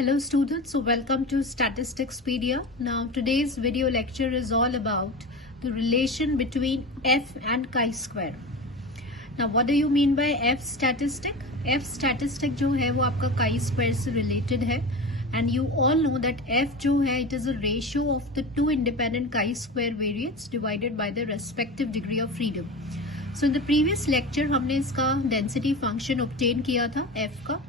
Hello students, so welcome to Statisticspedia. Now today's video lecture is all about the relation between f and chi-square. Now what do you mean by f statistic? F statistic जो है वो आपका chi-square से related है, and you all know that f जो है it is a ratio of the two independent chi-square variates divided by the respective degree of freedom. So in the previous lecture हमने इसका density function obtain किया था f का.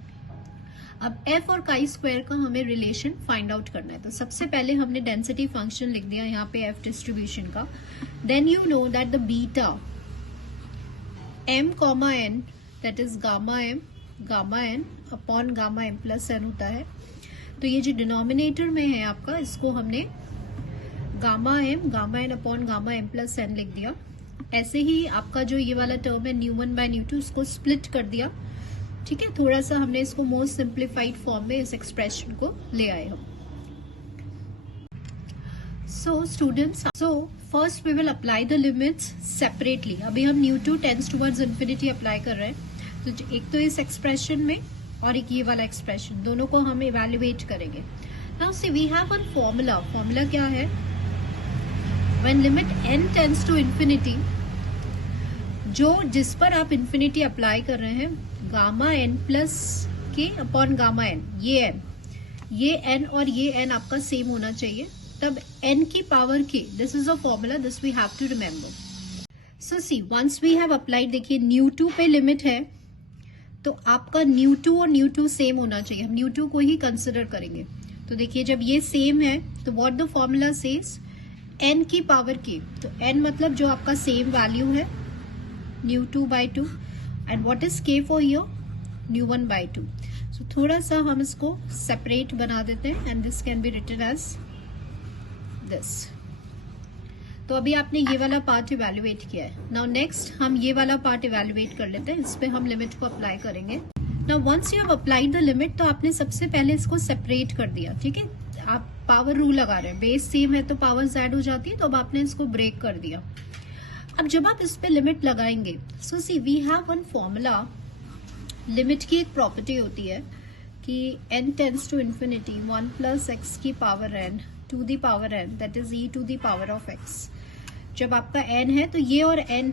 अब f और chi square का हमें रिलेशन फाइंड आउट करना है. तो सबसे पहले हमने डेंसिटी फंक्शन लिख दिया यहाँ पे f डिस्ट्रीब्यूशन का. Then you know that the beta m comma n that is gamma n upon gamma m plus n होता है. तो ये जो डिनोमिनेटर में है आपका, इसको हमने gamma n upon gamma m plus n लिख दिया. ऐसे ही आपका जो ये वाला टर्म है nu one by nu two, उसको स्प्लिट कर दिया. ठीक है, थोड़ा सा हमने इसको मोस्ट सिंप्लीफाइड फॉर्म में इस एक्सप्रेशन को ले आए हम. So students, first we will apply the limits separately. अभी हम nu two tends towards infinity apply कर रहे हैं. तो एक तो इस एक्सप्रेशन में और एक ये वाला एक्सप्रेशन, दोनों को हम इवेल्युएट करेंगे. Now see we have one formula क्या है? When limit n tends to infinity, जिस पर आप इंफिनिटी अप्लाई कर रहे हैं, gamma n plus k upon gamma n, ये n और ये n आपका सेम होना चाहिए. तब n की power k, this is a formula, this we have to remember. So see, once we have applied, देखिए न्यू टू पे लिमिट है तो आपका न्यू टू और न्यू टू सेम होना चाहिए. हम न्यू टू को ही कंसिडर करेंगे. तो देखिए जब ये सेम है तो what the formula says, n की पावर k. तो n मतलब जो आपका सेम वैल्यू है, new two by two, and what is k for here, new one by two. So थोड़ा सा हम इसको सेपरेट बना देते हैं, and this can be written as this. तो अभी आपने ये वाला पार्ट इवेल्युएट किया है. नाउ नेक्स्ट हम ये वाला पार्ट इवेल्युएट कर लेते हैं. इस पे हम लिमिट को अप्लाई करेंगे. Now once you have applied the limit, तो आपने सबसे पहले इसको सेपरेट कर दिया. ठीक है, आप पावर रूल लगा रहे हैं, बेस सेम है तो पावर्स ऐड हो जाती है. तो अब आपने इसको ब्रेक कर दिया. अब जब आप इस पे लिमिट लगाएंगे, so see we have one formula. Limit की एक प्रॉपर्टी होती है कि n tends to infinity 1 plus x की power n to the power n, that is e to the power of x. जब आपका n है तो ये और n,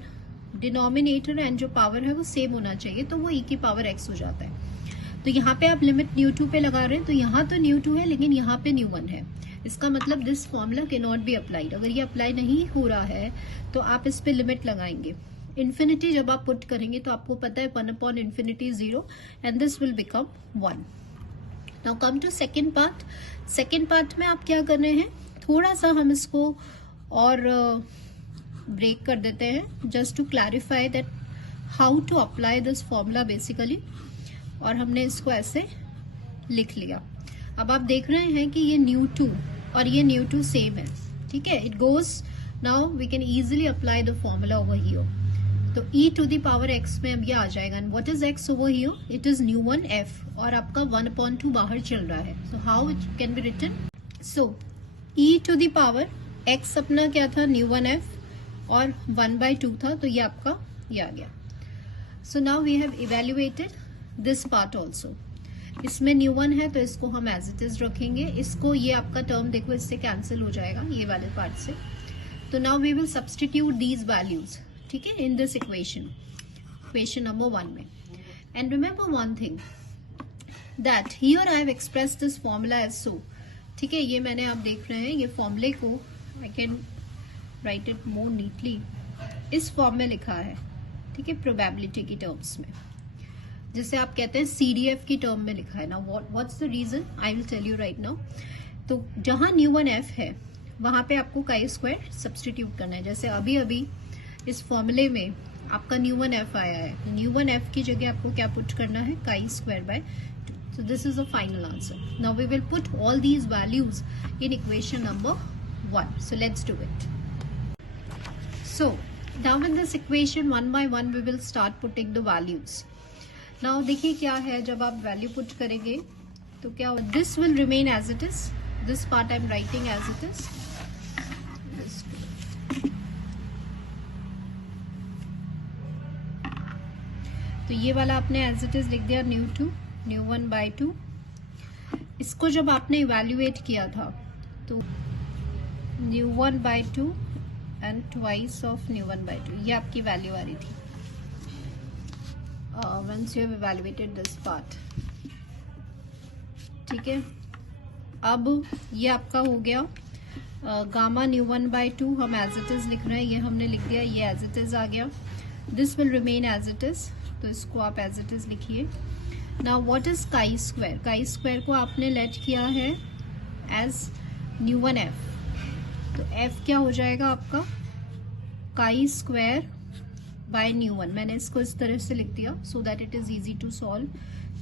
डिनोमिनेटर n जो पावर है वो सेम होना चाहिए, तो वो e की पावर x हो जाता है. तो यहाँ पे आप लिमिट न्यू टू पे लगा रहे हैं, तो यहाँ तो न्यू टू है लेकिन यहाँ पे न्यू वन है. इसका मतलब this formula can not be applied. अगर ये अप्लाई नहीं हो रहा है तो आप इस पे लिमिट लगाएंगे. इन्फिनिटी जब आप पुट करेंगे तो आपको पता है 1 upon infinity 0, and this will become 1. Now come to second part. Second part में आप क्या कर रहे हैं, थोड़ा सा हम इसको और ब्रेक कर देते हैं, just to clarify that how to apply this formula basically. और हमने इसको ऐसे लिख लिया. अब आप देख रहे हैं कि ये न्यू टू और ये न्यू टू सेम है. ठीक है, it goes. Now we can easily apply the formula over here. तो e to the power x में अब ये आ जाएगा. And what is x over here, it is nu one f, और आपका 1/2 बाहर चल रहा है. So how it can be written, so e to the power x अपना क्या था, न्यू वन f, और 1/2 था, तो ये आपका ये आ गया. So now we have evaluated this part also. इसमें न्यू वन है तो इसको हम एज इट इज रखेंगे. इसको, ये आपका टर्म देखो इससे कैंसिल हो जाएगा ये वाले पार्ट से. तो now we will substitute these values, ठीक है, इन दिस इक्वेशन नंबर 1 में. And remember one thing, that here I have expressed this formula as so. ठीक है, ये मैंने, आप देख रहे हैं ये फॉर्मूले को, I can write it more neatly, इस फॉर्म में लिखा है. ठीक है, प्रोबेबिलिटी की टर्म्स में, जिसे आप कहते हैं CDF की टर्म में लिखा है. ना what's the reason, I will tell you right now. तो जहां न्यू वन f है वहां पे आपको chi स्क्वायर सब्सटीट्यूट करना है. जैसे अभी अभी इस फॉर्मूले में आपका न्यू वन f आया है, तो न्यू वन f की जगह आपको क्या पुट करना है, chi square by 2. So this is the final answer. Now we will put all these values in equation number 1. So let's do it. So now in this equation 1 by 1 we will start putting the values. Now देखिए क्या है, जब आप value put करेंगे तो क्या, this will remain as it is. This part I am writing as it is. तो ये वाला आपने एज इट इज लिख दिया, न्यू 1/2. इसको जब आपने इवेल्युएट किया था तो nu1/2 and twice of nu1/2 ये आपकी वैल्यू आ रही थी once you have evaluated this part. ठीक है, अब ये आपका हो गया गामा nu1/2 हम एज इट इज लिख रहे हैं, ये हमने लिख दिया, ये एज इट इज आ गया. This will remain as it is, तो इसको आप एज इट इज लिखिए. Now what is chi square? Chi square को आपने लेट किया है एज nu1f, तो f क्या हो जाएगा आपका काई स्क्वायर बाय nu1. मैंने इसको इस तरह से लिख दिया so that it is easy to solve.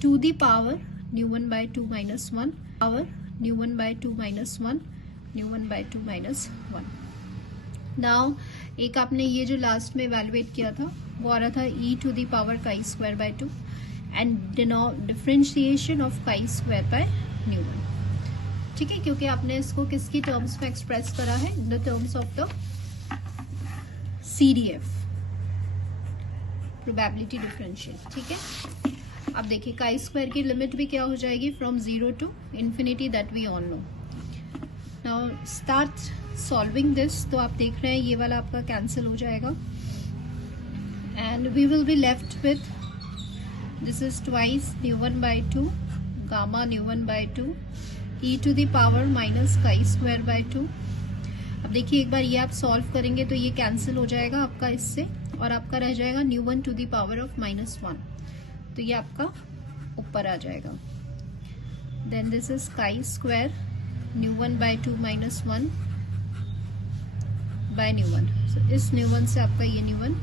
To the power nu1/2 minus 1 power nu1/2 minus 1 nu1/2 minus 1. Now एक आपने ये जो लास्ट में इवेलुएट किया था वो आ रहा था e to the power chi square by 2 and differentiation of chi square by nu1. ठीक है, क्योंकि आपने इसको किसकी टर्म्स में एक्सप्रेस करा है, इन the terms of the CDF, probability differential. ठीक है, अब देखिए काई स्क्वायर की लिमिट भी क्या हो जाएगी, from 0 to infinity, that we all know. Now start solving this. तो आप देख रहे हैं ये वाला आपका कैंसिल हो जाएगा and we will be left with this is twice nu1/2 gamma nu1/2 e to the power minus chi square by 2. अब देखिए एक बार ये आप सॉल्व करेंगे तो ये कैंसिल हो जाएगा आपका इससे, और आपका रह जाएगा nu1 to the power of minus 1, तो ये आपका ऊपर आ जाएगा. Then this is chi square nu1/2 minus 1 by nu1. So इस nu1 से आपका ये nu1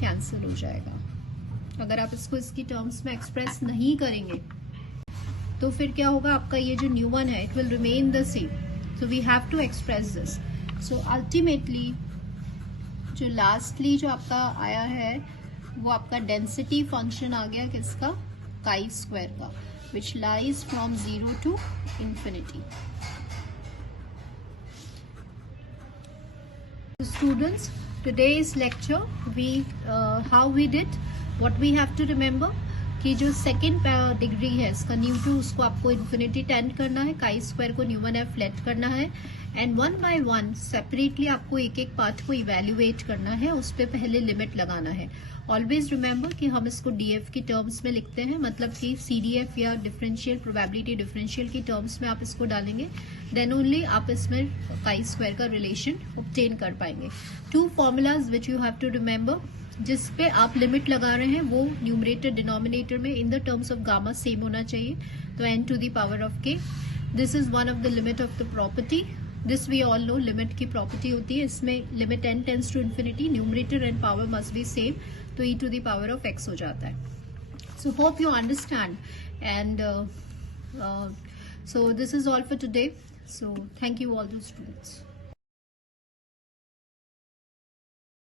कैंसिल हो जाएगा. अगर आप इसको इसकी टर्म्स में एक्सप्रेस नहीं करेंगे तो फिर क्या होगा, आपका ये जो nu1 है it will remain the same. So we have to express this. So ultimately जो लास्टली जो आपका आया है वो आपका डेंसिटी फंक्शन आ गया किसका, काई स्क्वायर का, which lies from 0 to infinity. Students, today's lecture we how we did, what we have to remember कि जो सेकेंड डिग्री है इसका nu2 उसको आपको इन्फिनिटी टेंड करना है, काई स्क्वायर को nu1f लेट करना है, and one by one separately आपको एक एक पार्ट को इवेल्युएट करना है, उस पर पहले लिमिट लगाना है. ऑलवेज रिमेंबर कि हम इसको डीएफ की टर्म्स में लिखते हैं, मतलब कि सीडीएफ या डिफरेंशियल प्रोबेबिलिटी डिफरेंशियल की टर्म्स में आप इसको डालेंगे, देन ओनली आप इसमें काई स्क्वायर का रिलेशन ऑब्टेन कर पाएंगे. 2 formulas which you have to remember, जिस पे आप लिमिट लगा रहे हैं वो न्यूमरेटर डिनोमिनेटर में in the terms of gamma same होना चाहिए. तो n to the power of k, this is one of the limit of the property. This we all know limit की प्रॉपर्टी होती है. इसमें limit n tends to infinity, numerator and power must be same, तो e to the power of x हो जाता है. So hope you understand and so this is all for today. So thank you all the students.